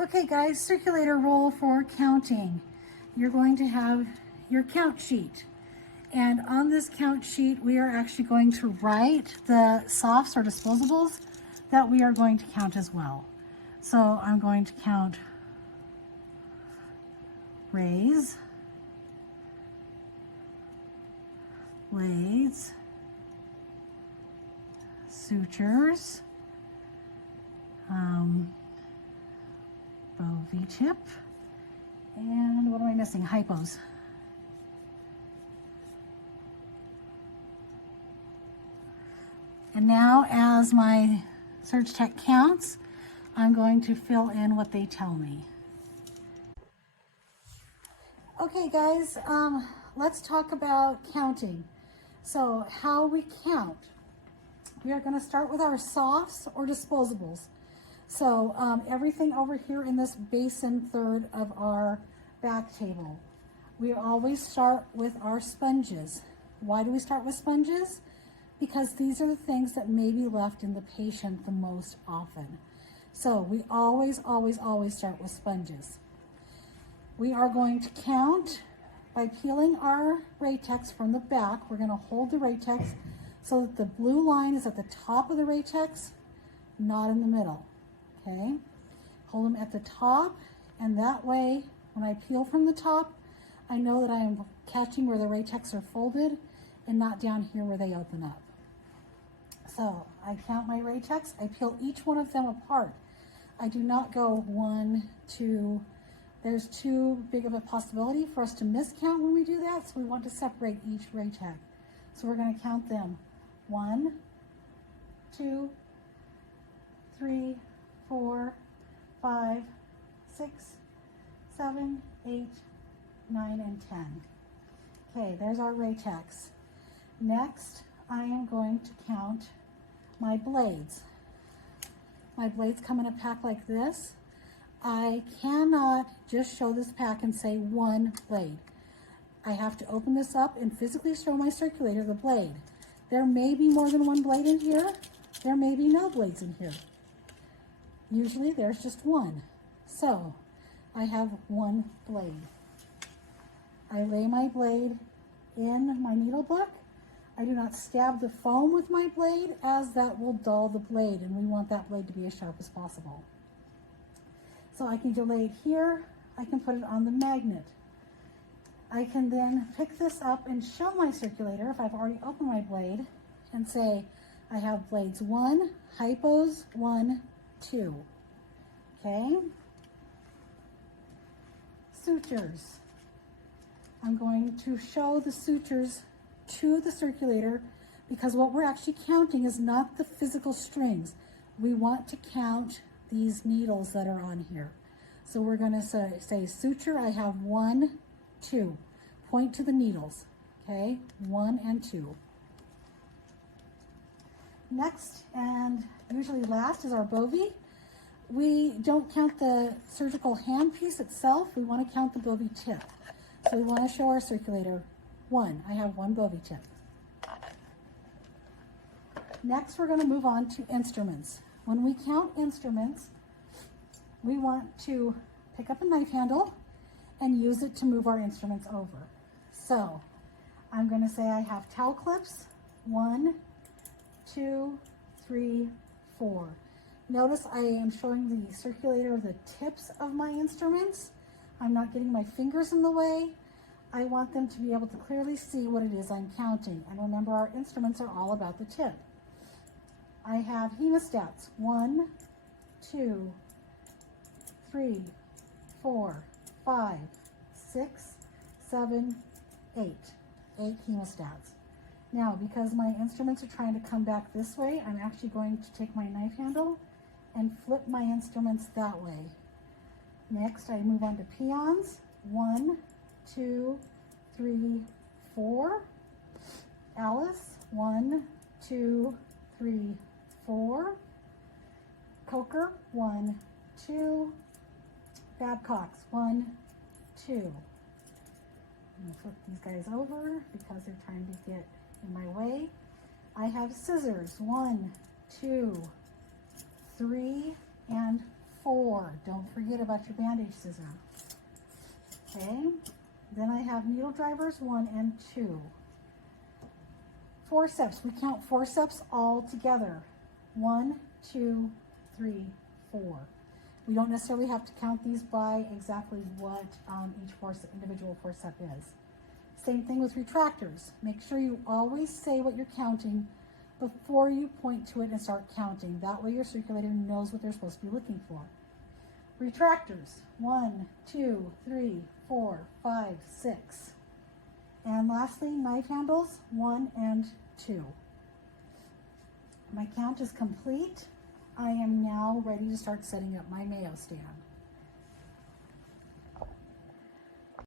Okay guys, circulator rule for counting. You're going to have your count sheet. And on this count sheet, we are actually going to write the softs or disposables that we are going to count as well. So I'm going to count rays, blades, sutures, bow V-tip, and what am I missing? Hypos. And now as my Surge Tech counts, I'm going to fill in what they tell me. Okay guys, let's talk about counting. So how we count. We are going to start with our softs or disposables. So everything over here in this basin third of our back table. We always start with our sponges. Why do we start with sponges? Because these are the things that may be left in the patient the most often. So we always start with sponges. We are going to count by peeling our Ratex from the back. We're going to hold the Ratex so that the blue line is at the top of the Ratex, not in the middle, okay? Hold them at the top, and that way, when I peel from the top, I know that I am catching where the Ratex are folded and not down here where they open up. So I count my Ratex, I peel each one of them apart. I do not go 1, 2, there's too big of a possibility for us to miscount when we do that, so we want to separate each Ratex. So we're going to count them 1, 2, 3, 4, 5, 6, 7, 8, 9, and 10. Okay, there's our Ratex. Next, I am going to count my blades. My blades come in a pack like this. I cannot just show this pack and say 1 blade. I have to open this up and physically show my circulator the blade. There may be more than 1 blade in here. There may be no blades in here. Usually there's just 1. So I have 1 blade. I lay my blade in my needle book. I do not stab the foam with my blade, as that will dull the blade, and we want that blade to be as sharp as possible. So I can lay it here. I can put it on the magnet. I can then pick this up and show my circulator if I've already opened my blade and say, I have blades 1, hypos 1, 2. Okay? Sutures. I'm going to show the sutures to the circulator because what we're actually counting is not the physical strings. We want to count these needles that are on here. So we're going to say suture, I have 1, 2. Point to the needles, okay? 1 and 2. Next, and usually last, is our bovie. We don't count the surgical handpiece itself. We want to count the bovie tip. So we want to show our circulator 1. I have 1 bovie tip. Next, we're going to move on to instruments. When we count instruments, we want to pick up a knife handle and use it to move our instruments over. So I'm going to say I have towel clips, 1, 2, 3, 4. Notice I am showing the circulator the tips of my instruments. I'm not getting my fingers in the way. I want them to be able to clearly see what it is I'm counting. And remember, our instruments are all about the tip. I have hemostats, 1, 2, 3, 4, 5, 6, 7, 8. 8 hemostats. Now, because my instruments are trying to come back this way, I'm actually going to take my knife handle and flip my instruments that way. Next, I move on to peons. 1, 2, 3, 4. Alice, 1, 2, 3, 4. Coker, 1, 2. Babcocks, 1, 2. I'm going to flip these guys over because they're trying to get in my way. I have scissors, 1, 2, 3, and 4. 4. Don't forget about your bandage scissor. Okay, then I have needle drivers 1 and 2. Forceps, we count forceps all together. 1, 2, 3, 4. We don't necessarily have to count these by exactly what each individual forcep is. Same thing with retractors. Make sure you always say what you're counting before you point to it and start counting. That way your circulator knows what they're supposed to be looking for. Retractors, 1, 2, 3, 4, 5, 6. And lastly, knife handles, 1 and 2. My count is complete. I am now ready to start setting up my Mayo stand.